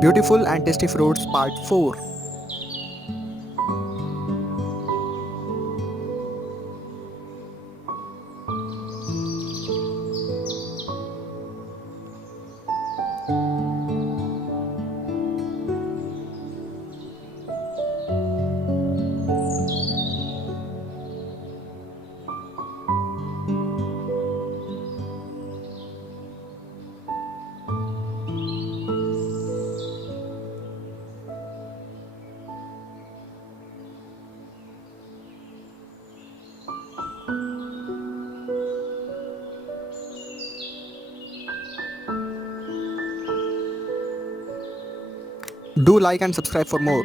Beautiful and tasty fruits part 4. Do like and subscribe for more.